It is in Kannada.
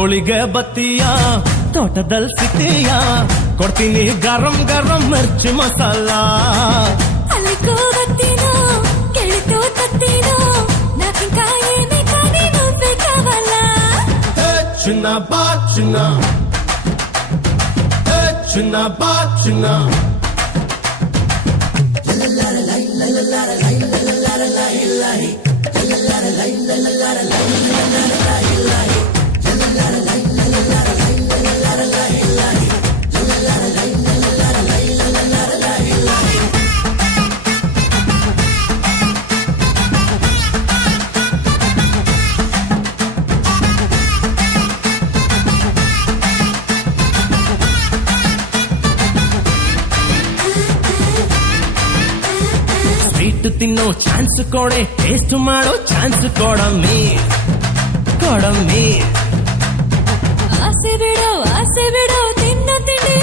ತೋಳಿಗೆ ಬತ್ತೀಯ ತೋಟದಲ್ಲಿ ಸಿಗ್ತೀಯ ಕೊಡ್ತೀನಿ ಗರಂ ಗರಂ ಮಿರ್ಚಿ ಮಸಾಲ ಅಲ್ಲಿಗೂ ಬರ್ತೀನೋ ಕೇಳಿತು ತತ್ತೀನೋ ನಾಕಿಂಕ ಏನಿಕ ನೀನು ಬೇಕಾವಲ್ಲ ಚಿನ್ನ ಬಾ ಚಿನ್ನ ಚಿನ್ನ ಬಾ ಚಿನ್ನ ಸ್ವೀಟ್ ತಿನ್ನೋ ಚಾನ್ಸ್ ಕೊಡೆ ಟೇಸ್ಟ್ ಮಾಡೋ ಚಾನ್ಸ್ ಕೊಡಮ್ಮಿ ಆಸೆ ಬಿಡೋ ತಿನ್ನೋ ತಿಂಡಿ